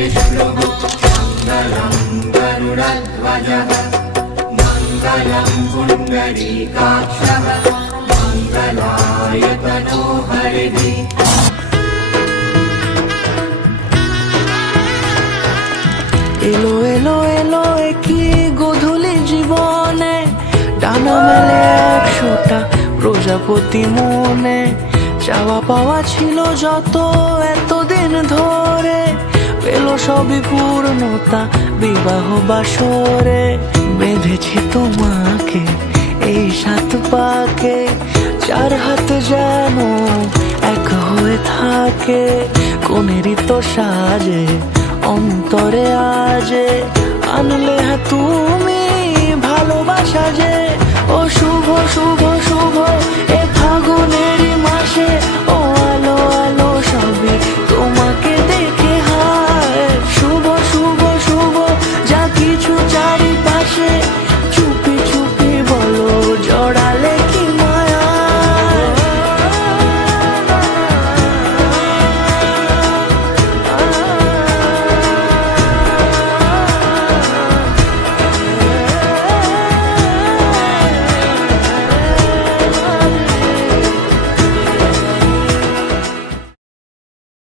विष्णुः मङ्गलं गरुडध्वजः मङ्गलं पुण्डरीकाक्षः मङ्गलाय तनोहरिः। এলো এলো এলো কি গোধূলি জীবনে, ডানা মেলে 100টা প্রজাপতি মনে। চাওয়া পাওয়া ছিল যত এতদিন ধরে, পেল সবই পূর্ণতা বিবাহ বাসরে। বেঁধেছি তোমাকে এই 7 পাকে, 4 হাত যেন এক হয়ে থাকে। কোনেরই তো সাজে অন্তরে আজে, আনলে তুমি ভালোবাসা যে। ও শুভ শুভ